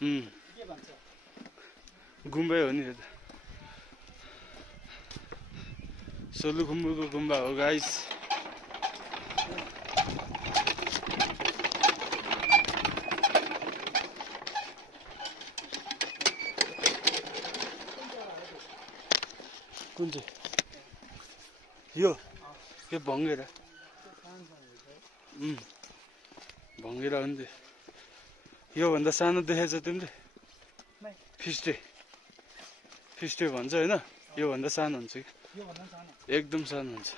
के भन्छ गुम्बा हो नि यो त सोलुखुम्बुको गुम्बा हो गाइस कुन चाहिँ यो के भङ्गेरा भङ्गेरा हो नि त्यो योभन्दा सानो देखेछ तिमीले फिस्टे भन्छ होइन योभन्दा सानो हुन्छ कि एकदम सानो हुन्छ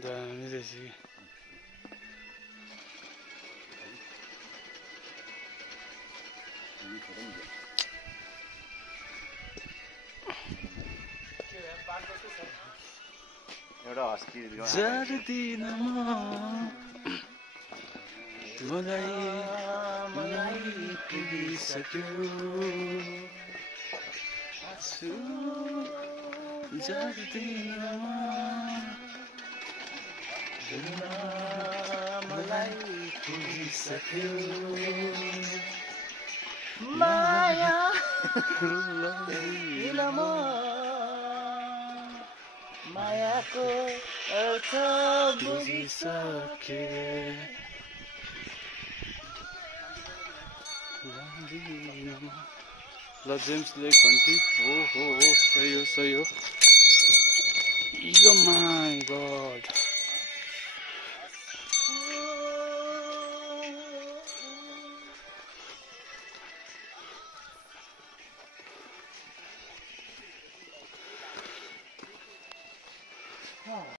दामी रहेछ कि एउटा हस्की जार्दिनमा मलाई पुगिसक्यो जार्दिनमा मलाई पुगिसक्यो माया मायाको अर्थ बुझिसके ल जेम्सले घन्टी हो सही हो यो माई गॉड